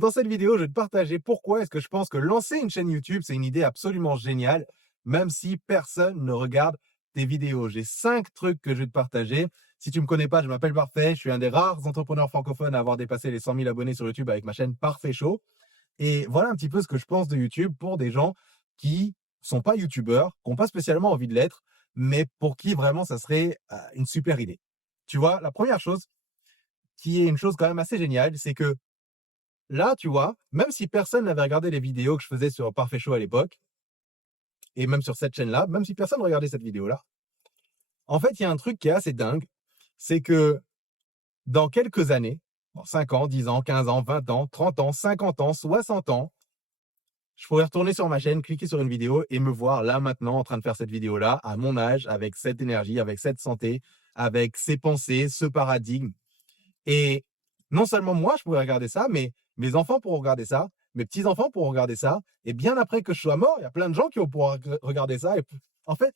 Dans cette vidéo, je vais te partager pourquoi est-ce que je pense que lancer une chaîne YouTube, c'est une idée absolument géniale, même si personne ne regarde tes vidéos. J'ai 5 trucs que je vais te partager. Si tu me connais pas, je m'appelle Parfait. Je suis un des rares entrepreneurs francophones à avoir dépassé les 100 000 abonnés sur YouTube avec ma chaîne Parfait Show. Et voilà un petit peu ce que je pense de YouTube pour des gens qui sont pas YouTubeurs, qui n'ont pas spécialement envie de l'être, mais pour qui vraiment ça serait une super idée. Tu vois, la première chose, qui est une chose quand même assez géniale, c'est que là, tu vois, même si personne n'avait regardé les vidéos que je faisais sur Parfait Show à l'époque, et même sur cette chaîne-là, même si personne regardait cette vidéo-là, en fait, il y a un truc qui est assez dingue, c'est que dans quelques années, dans 5 ans, 10 ans, 15 ans, 20 ans, 30 ans, 50 ans, 60 ans, je pourrais retourner sur ma chaîne, cliquer sur une vidéo et me voir là maintenant en train de faire cette vidéo-là, à mon âge, avec cette énergie, avec cette santé, avec ces pensées, ce paradigme. Et non seulement moi, je pourrais regarder ça, mais mes enfants pourront regarder ça, mes petits-enfants pourront regarder ça. Et bien après que je sois mort, il y a plein de gens qui vont pouvoir regarder ça. Et en fait,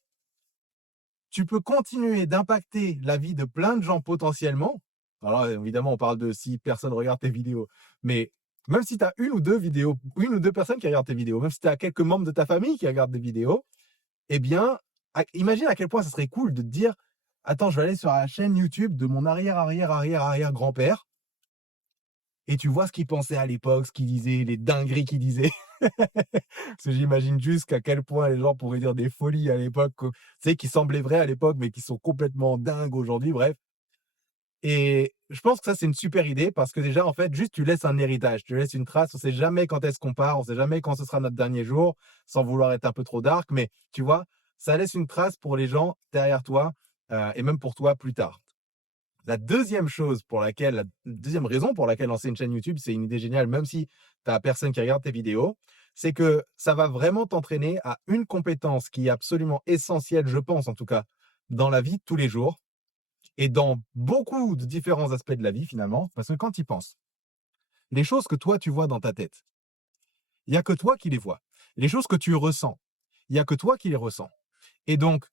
tu peux continuer d'impacter la vie de plein de gens potentiellement. Alors évidemment, on parle de si personne regarde tes vidéos. Mais même si tu as une ou deux vidéos, une ou deux personnes qui regardent tes vidéos, même si tu as quelques membres de ta famille qui regardent des vidéos, eh bien, imagine à quel point ça serait cool de te dire, attends, je vais aller sur la chaîne YouTube de mon arrière grand-père et tu vois ce qu'il pensait à l'époque, ce qu'il disait, les dingueries qu'il disait. Parce que j'imagine juste qu'à quel point les gens pourraient dire des folies à l'époque, tu sais, qui semblaient vraies à l'époque, mais qui sont complètement dingues aujourd'hui, bref. Et je pense que ça, c'est une super idée parce que déjà, en fait, juste tu laisses un héritage, tu laisses une trace. On sait jamais quand est-ce qu'on part, on sait jamais quand ce sera notre dernier jour, sans vouloir être un peu trop dark, mais tu vois, ça laisse une trace pour les gens derrière toi et même pour toi plus tard. La deuxième chose pour laquelle, la deuxième raison pour laquelle lancer une chaîne YouTube, c'est une idée géniale, même si tu as personne qui regarde tes vidéos, c'est que ça va vraiment t'entraîner à une compétence qui est absolument essentielle, je pense en tout cas, dans la vie de tous les jours et dans beaucoup de différents aspects de la vie finalement, parce que quand tu y penses, les choses que toi tu vois dans ta tête, il n'y a que toi qui les vois. Les choses que tu ressens, il n'y a que toi qui les ressens. Et donc,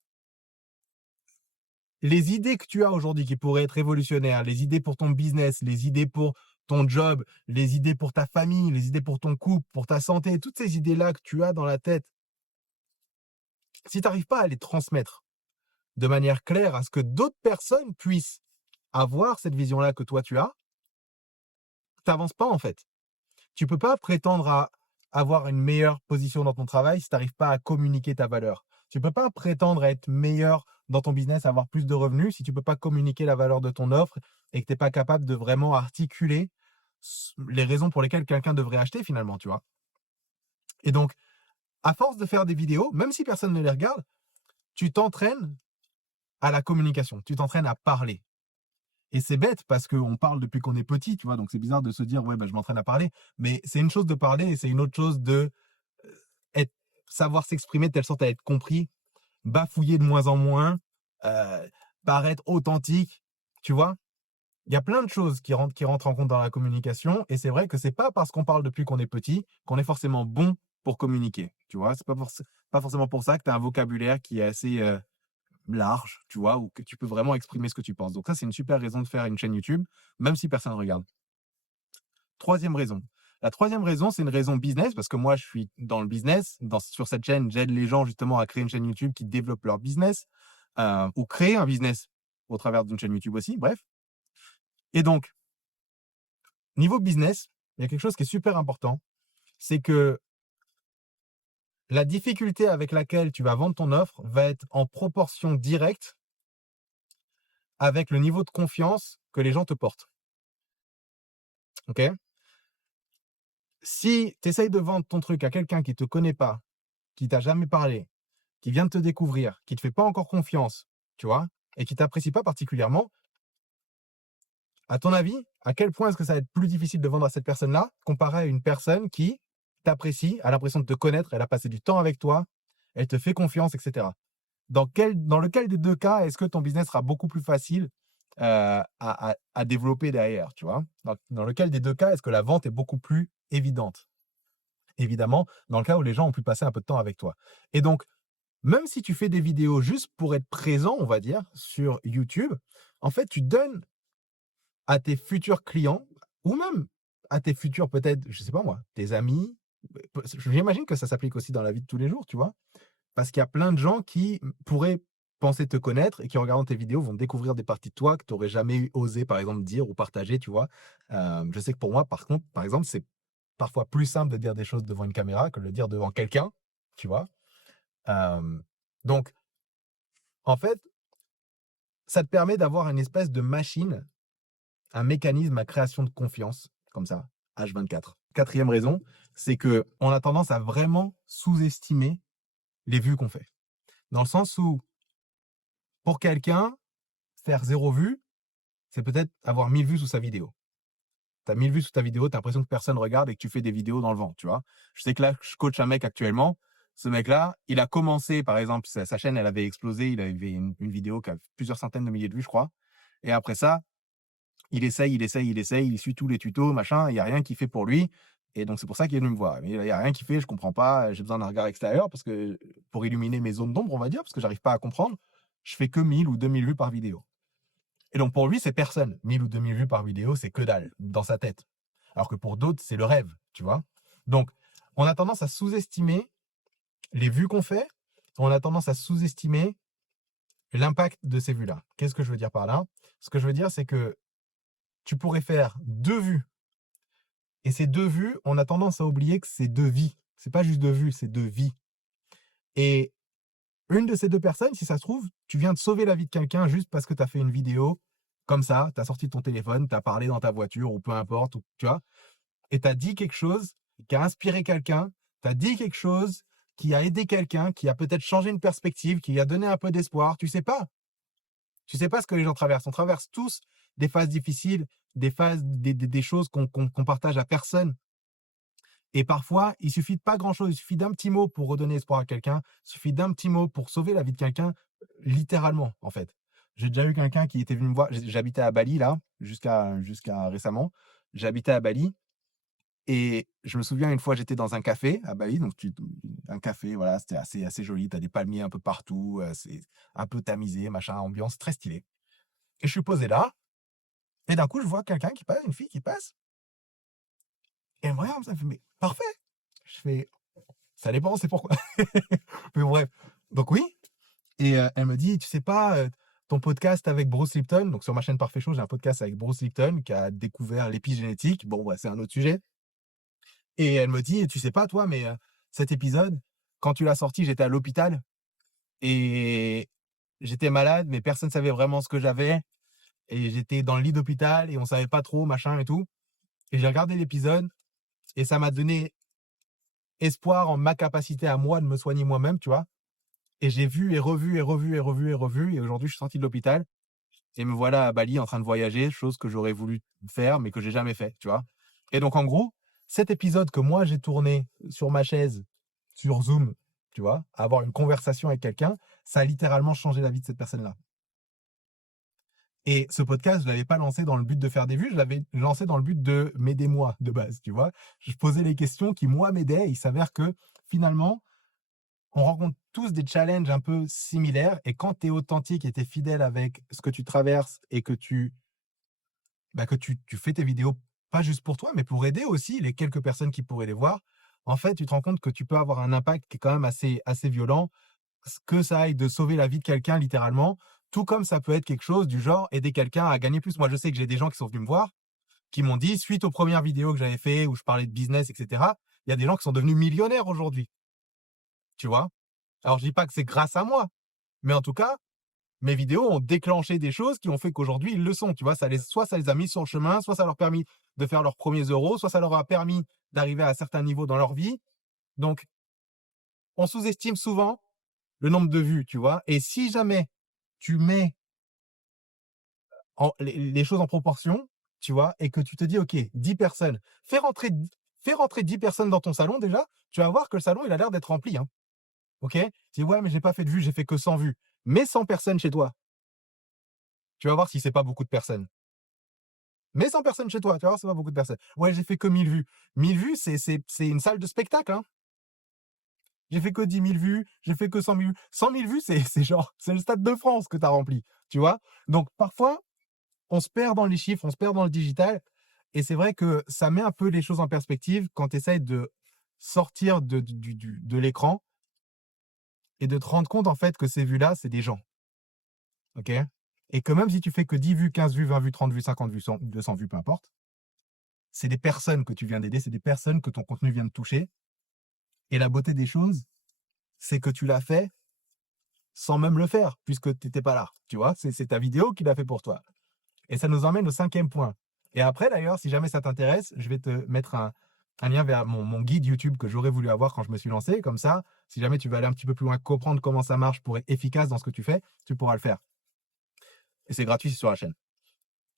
les idées que tu as aujourd'hui qui pourraient être révolutionnaires, les idées pour ton business, les idées pour ton job, les idées pour ta famille, les idées pour ton couple, pour ta santé, toutes ces idées-là que tu as dans la tête, si tu n'arrives pas à les transmettre de manière claire à ce que d'autres personnes puissent avoir cette vision-là que toi tu as, tu n'avances pas en fait. Tu peux pas prétendre à avoir une meilleure position dans ton travail si tu n'arrives pas à communiquer ta valeur. Tu peux pas prétendre à être meilleur dans ton business, avoir plus de revenus si tu peux pas communiquer la valeur de ton offre et que tu n'es pas capable de vraiment articuler les raisons pour lesquelles quelqu'un devrait acheter finalement, tu vois. Et donc, à force de faire des vidéos, même si personne ne les regarde, tu t'entraînes à la communication, tu t'entraînes à parler. Et c'est bête parce qu'on parle depuis qu'on est petit, tu vois, donc c'est bizarre de se dire, ouais, bah, je m'entraîne à parler. Mais c'est une chose de parler et c'est une autre chose de être, savoir s'exprimer de telle sorte à être compris, bafouiller de moins en moins, paraître authentique, tu vois. Il y a plein de choses qui rentrent en compte dans la communication et c'est vrai que c'est pas parce qu'on parle depuis qu'on est petit qu'on est forcément bon pour communiquer, tu vois. C'est pas forcément pour ça que tu as un vocabulaire qui est assez large, tu vois, ou que tu peux vraiment exprimer ce que tu penses. Donc ça, c'est une super raison de faire une chaîne YouTube, même si personne ne regarde. Troisième raison. La troisième raison, c'est une raison business, parce que moi, je suis dans le business. Sur cette chaîne, j'aide les gens justement à créer une chaîne YouTube qui développe leur business, ou créer un business au travers d'une chaîne YouTube aussi, bref. Et donc, niveau business, il y a quelque chose qui est super important, c'est que la difficulté avec laquelle tu vas vendre ton offre va être en proportion directe avec le niveau de confiance que les gens te portent. OK? Si tu essayes de vendre ton truc à quelqu'un qui te connaît pas, qui t'a jamais parlé, qui vient de te découvrir, qui te fait pas encore confiance, tu vois? Et qui t'apprécie pas particulièrement, à ton avis, à quel point est-ce que ça va être plus difficile de vendre à cette personne-là, comparé à une personne qui t'apprécie, a l'impression de te connaître, elle a passé du temps avec toi, elle te fait confiance, et cetera. Dans lequel des 2 cas, est-ce que ton business sera beaucoup plus facile, à développer derrière, tu vois? Dans lequel des 2 cas, est-ce que la vente est beaucoup plus évidente? Évidemment, dans le cas où les gens ont pu passer un peu de temps avec toi. Et donc, même si tu fais des vidéos juste pour être présent, on va dire, sur YouTube, en fait, tu donnes à tes futurs clients ou même à tes futurs peut-être, je sais pas moi, tes amis. J'imagine que ça s'applique aussi dans la vie de tous les jours, tu vois? Parce qu'il y a plein de gens qui pourraient penser te connaître et qui, en regardant tes vidéos, vont découvrir des parties de toi que tu aurais jamais osé, par exemple, dire ou partager, tu vois? Je sais que pour moi, par contre, par exemple, c'est parfois plus simple de dire des choses devant une caméra que de le dire devant quelqu'un, tu vois? Donc en fait, ça te permet d'avoir une espèce de machine, un mécanisme à création de confiance, comme ça, H24. 4e raison, c'est qu'on a tendance à vraiment sous-estimer les vues qu'on fait. Dans le sens où, pour quelqu'un, faire 0 vue, c'est peut-être avoir 1000 vues sous sa vidéo. Tu as 1000 vues sous ta vidéo, tu as l'impression que personne regarde et que tu fais des vidéos dans le vent, tu vois? Je sais que là, je coach un mec actuellement. Ce mec-là, il a commencé, par exemple, sa chaîne, elle avait explosé. Il avait une vidéo qui a plusieurs centaines de milliers de vues, je crois. Et après ça, il essaye, il suit tous les tutos, machin, il y a rien qui fait pour lui. Et donc, c'est pour ça qu'il est venu me voir. Mais il y a rien qui fait, je comprends pas, j'ai besoin d'un regard extérieur parce que pour illuminer mes zones d'ombre, on va dire, parce que j'arrive pas à comprendre. Je fais que 1000 ou 2000 vues par vidéo. Et donc, pour lui, c'est personne. 1000 ou 2000 vues par vidéo, c'est que dalle dans sa tête. Alors que pour d'autres, c'est le rêve, tu vois. Donc, on a tendance à sous-estimer les vues qu'on fait. On a tendance à sous-estimer l'impact de ces vues-là. Qu'est-ce que je veux dire par là? Ce que je veux dire, c'est que tu pourrais faire 2 vues. Et ces 2 vues, on a tendance à oublier que c'est 2 vies. C'est pas juste 2 vues, c'est 2 vies. Et une de ces 2 personnes, si ça se trouve, tu viens de sauver la vie de quelqu'un juste parce que tu as fait une vidéo comme ça, tu as sorti ton téléphone, tu as parlé dans ta voiture ou peu importe, ou, tu vois, et tu as dit quelque chose qui a inspiré quelqu'un, tu as dit quelque chose qui a aidé quelqu'un, qui a peut-être changé une perspective, qui a donné un peu d'espoir, tu sais pas. Tu sais pas ce que les gens traversent. On traverse tous des phases difficiles, des phases, des choses qu'on partage à personne. Et parfois, il suffit de pas grand-chose, il suffit d'un petit mot pour redonner espoir à quelqu'un, il suffit d'un petit mot pour sauver la vie de quelqu'un, littéralement, en fait. J'ai déjà eu quelqu'un qui était venu me voir, j'habitais à Bali là, jusqu'à récemment. J'habitais à Bali et je me souviens une fois, j'étais dans un café à Bali, donc un café, voilà, c'était assez joli, tu as des palmiers un peu partout, c'est un peu tamisé, machin, ambiance très stylée. Et je suis posé là et d'un coup, je vois quelqu'un qui passe, une fille qui passe et elle me regarde, ça me fait: «Mais parfait!» Je fais: «Ça dépend, c'est pourquoi?» Mais bref, donc oui. Et elle me dit: «Tu sais pas, ton podcast avec Bruce Lipton», donc sur ma chaîne Parfait Show, j'ai un podcast avec Bruce Lipton qui a découvert l'épigénétique. Bon, bah, c'est un autre sujet. Et elle me dit: «Tu sais pas toi, mais cet épisode, quand tu l'as sorti, j'étais à l'hôpital et j'étais malade, mais personne savait vraiment ce que j'avais et j'étais dans le lit d'hôpital et on savait pas trop, machin et tout. Et j'ai regardé l'épisode et ça m'a donné espoir en ma capacité à moi de me soigner moi-même», tu vois? Et j'ai vu et revu et revu et revu et revu et aujourd'hui, je suis sorti de l'hôpital et me voilà à Bali en train de voyager, chose que j'aurais voulu faire, mais que j'ai jamais fait, tu vois? Et donc en gros, cet épisode que moi j'ai tourné sur ma chaise, sur Zoom, tu vois? Avoir une conversation avec quelqu'un, ça a littéralement changé la vie de cette personne-là. Et ce podcast, je l'avais pas lancé dans le but de faire des vues, je l'avais lancé dans le but de m'aider moi, de base, tu vois? Je posais les questions qui moi m'aidaient et il s'avère que finalement, on rencontre tous des challenges un peu similaires et quand tu es authentique et tu es fidèle avec ce que tu traverses et que tu fais tes vidéos pas juste pour toi, mais pour aider aussi les quelques personnes qui pourraient les voir, en fait, tu te rends compte que tu peux avoir un impact qui est quand même assez violent, que ça aille de sauver la vie de quelqu'un littéralement, tout comme ça peut être quelque chose du genre aider quelqu'un à gagner plus. Moi, je sais que j'ai des gens qui sont venus me voir, qui m'ont dit, suite aux premières vidéos que j'avais fait où je parlais de business, et cetera, il y a des gens qui sont devenus millionnaires aujourd'hui, tu vois? Alors, je dis pas que c'est grâce à moi, mais en tout cas, mes vidéos ont déclenché des choses qui ont fait qu'aujourd'hui, ils le sont. Tu vois, soit ça les a mis sur le chemin, soit ça leur a permis de faire leurs premiers euros, soit ça leur a permis d'arriver à certains niveaux dans leur vie. Donc, on sous-estime souvent le nombre de vues, tu vois. Et si jamais tu mets les choses en proportion, tu vois, et que tu te dis, OK, 10 personnes, fais rentrer 10 personnes dans ton salon déjà, tu vas voir que le salon, il a l'air d'être rempli, hein. OK? Tu dis, ouais, mais j'ai pas fait de vues, j'ai fait que 100 vues. Mets 100 personnes chez toi. Tu vas voir si c'est pas beaucoup de personnes. Mets 100 personnes chez toi, tu vas voir, c'est pas beaucoup de personnes. Ouais, j'ai fait que 1000 vues. 1000 vues, c'est une salle de spectacle, hein. J'ai fait que 10 000 vues, j'ai fait que 100 000 vues. 100 000 vues, c'est genre, c'est le Stade de France que tu as rempli, tu vois? Donc parfois, on se perd dans les chiffres, on se perd dans le digital Et c'est vrai que ça met un peu les choses en perspective quand tu essayes de sortir de l'écran et de te rendre compte en fait que ces vues-là, c'est des gens. OK? Et que même si tu fais que 10 vues, 15 vues, 20 vues, 30 vues, 50 vues, 100 200 vues, peu importe, c'est des personnes que tu viens d'aider, c'est des personnes que ton contenu vient de toucher. Et la beauté des choses, c'est que tu l'as fait sans même le faire, puisque tu étais pas là. Tu vois? C'est ta vidéo qui l'a fait pour toi. Et ça nous emmène au 5e point. Et après, d'ailleurs, si jamais ça t'intéresse, je vais te mettre un lien vers mon guide YouTube que j'aurais voulu avoir quand je me suis lancé. Comme ça, si jamais tu veux aller un petit peu plus loin, comprendre comment ça marche pour être efficace dans ce que tu fais, tu pourras le faire. Et c'est gratuit, c'est sur la chaîne.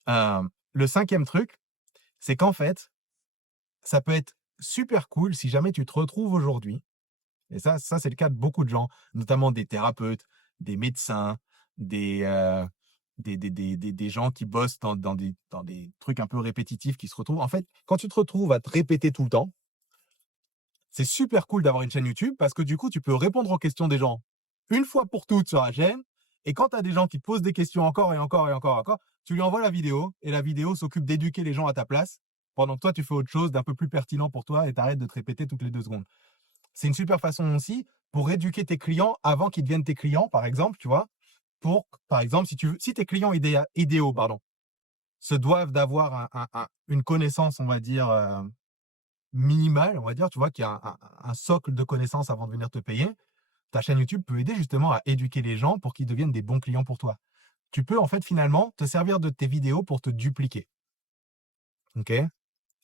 Le 5e truc, c'est qu'en fait, ça peut être super cool si jamais tu te retrouves aujourd'hui, et ça c'est le cas de beaucoup de gens, notamment des thérapeutes, des médecins, des gens qui bossent dans des trucs un peu répétitifs, qui se retrouvent en fait, quand tu te retrouves à te répéter tout le temps, c'est super cool d'avoir une chaîne YouTube parce que du coup, tu peux répondre aux questions des gens une fois pour toutes sur la chaîne. Et quand tu as des gens qui te posent des questions encore et encore et encore et encore, tu lui envoies la vidéo et la vidéo s'occupe d'éduquer les gens à ta place pendant que toi, tu fais autre chose d'un peu plus pertinent pour toi et t'arrêtes de te répéter toutes les 2 secondes. C'est une super façon aussi pour éduquer tes clients avant qu'ils deviennent tes clients, par exemple, tu vois. Pour, par exemple, si tes clients idéaux, pardon, se doivent d'avoir une connaissance, on va dire, minimale, on va dire, tu vois, qu'il y a un socle de connaissances avant de venir te payer. Ta chaîne YouTube peut aider justement à éduquer les gens pour qu'ils deviennent des bons clients pour toi. Tu peux en fait finalement te servir de tes vidéos pour te dupliquer. OK?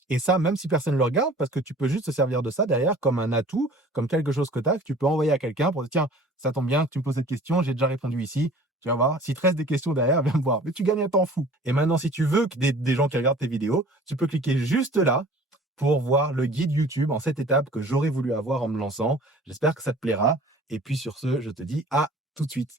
Et ça, même si personne ne le regarde, parce que tu peux juste te servir de ça derrière comme un atout, comme quelque chose que tu as, que tu peux envoyer à quelqu'un pour dire: «Tiens, ça tombe bien que tu me poses cette question, j'ai déjà répondu ici. Tu vas voir, s'il te reste des questions derrière, viens me voir». Mais tu gagnes un temps fou. Et maintenant, si tu veux que des gens qui regardent tes vidéos, tu peux cliquer juste là pour voir le guide YouTube en 7 étapes que j'aurais voulu avoir en me lançant. J'espère que ça te plaira. Et puis sur ce, je te dis à tout de suite.